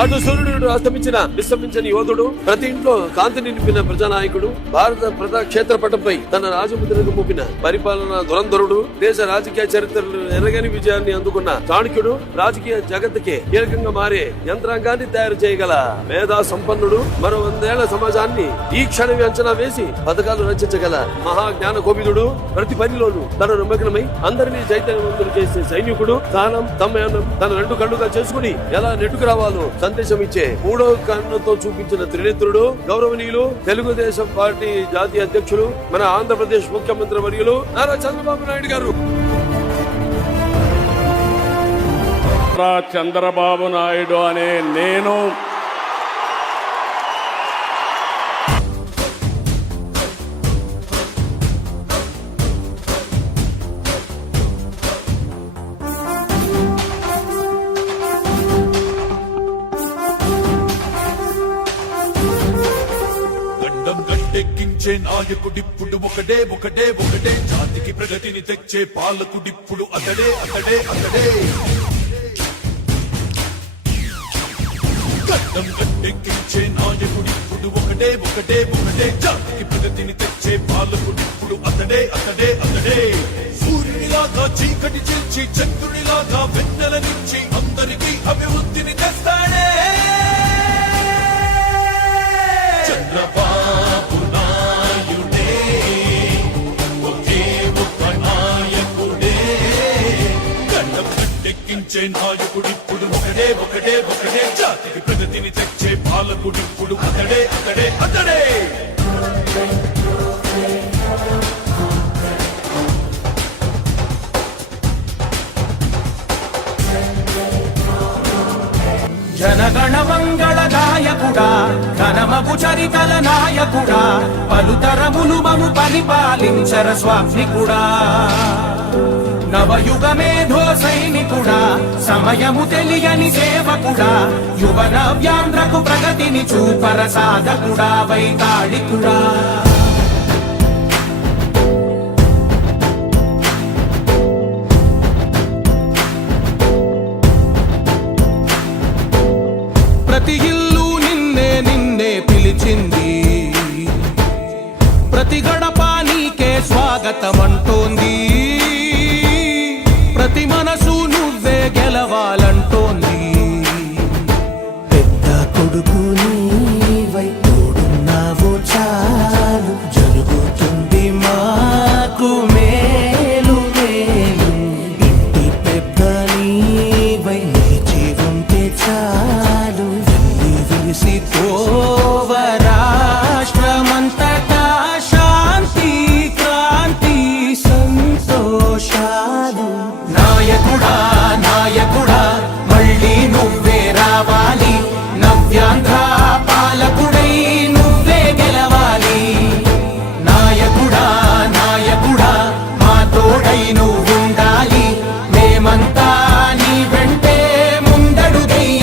అటు సూర్యుడు అస్తమించిన విశ్రమించని యోధుడు, ప్రతి ఇంట్లో కాంతి నింపిన ప్రజానాయకుడు, భారత ప్రజా క్షేత్రపటంపై తన రాజముద్రను మూపిన పరిపాలన దురంధరుడు, దేశ రాజకీయ చరిత్రలు ఎరగని విజయాన్ని అందుకున్న చాణక్యుడు, రాజకీయ జగత్తుకే కీలకంగా మారే యంత్రాంగాన్ని తయారు చేయగల మేధా సంపన్నుడు, మరో 100 ఏళ్ల సమాజాన్ని ఈ క్షణం అంచనా వేసి పథకాలు రచించగల మహా జ్ఞాన కోవిదుడు, ప్రతి పనిలోనూ తన నిమగ్నమై అందరినీ చైతన్యవంతులు చేసే సైనికుడు, స్థానం తమ్మయానం తన 2 కళ్ళుగా చేసుకుని ఎలా నెట్టుకు రావాలో సందేశం ఇచ్చే 3వ కన్నుతో చూపించిన త్రినేత్రుడు, గౌరవనీయులు తెలుగుదేశం పార్టీ జాతీయ అధ్యక్షులు, మన ఆంధ్రప్రదేశ్ ముఖ్యమంత్రి వర్యులు నారా చంద్రబాబు నాయుడు గారు. చంద్రబాబు నాయుడు అనే నేను ఎక్కించే నాయకుడిప్పుడు ఒకడే ఒకడే ఒకడే, జాతికి ప్రగతిని తెచ్చే పాలకుడిప్పుడు అతడే అతడే అతడే. గడ్డం గట్టెక్కించే నాయకుడిప్పుడు ఒకడే ఒకడే ఒకడే, జాతికి ప్రగతిని తెచ్చే పాలకుడిప్పుడు అతడే అతడే అతడే. సూర్యునిలాగా చీకటి చిల్చి చంద్రునిలాగా వెన్నెల నుంచి అందరికీ అభివృద్ధిని తెస్తాడే చంద్రబాబు నాయుడే. ఒకే ఒక్క నాయకుడే, గడ్డం గట్టెక్కించే నాయకుడిప్పుడు ఒకడే ఒకడే ఒకడే, జాతికి ప్రగతిని తెచ్చే పాలకుడిప్పుడు అతడే అతడే అతడే. జనగణ మంగళ గాయకుడా, ఘనమగు చరితల నాయకుడా, పలుతరములు మము పరిపాలించర స్వామికుడా. నవయుగ మేధో సైనికుడా, సమయము తెలియని సేవకుడా, యువ నవ్యాంధ్రకు ప్రగతిని చూపర సాధకుడా, వైతాళికుడా. ప్రతి ఇల్లు నిన్నే నిన్నే పిలిచింది, ప్రతి గడప నీకే స్వాగతం అంటోంది, ప్రతి మనసు నువ్వే గెలవాలంటోంది. పెద్ద కొడుకు నీవై తోడున్నావో చాలు, జరుగుతుంది మాకు మేలు మేలు. ఇంటి పెద్ద నీవై నిలిచి ఉంటే చాలు, విరిసి పోవర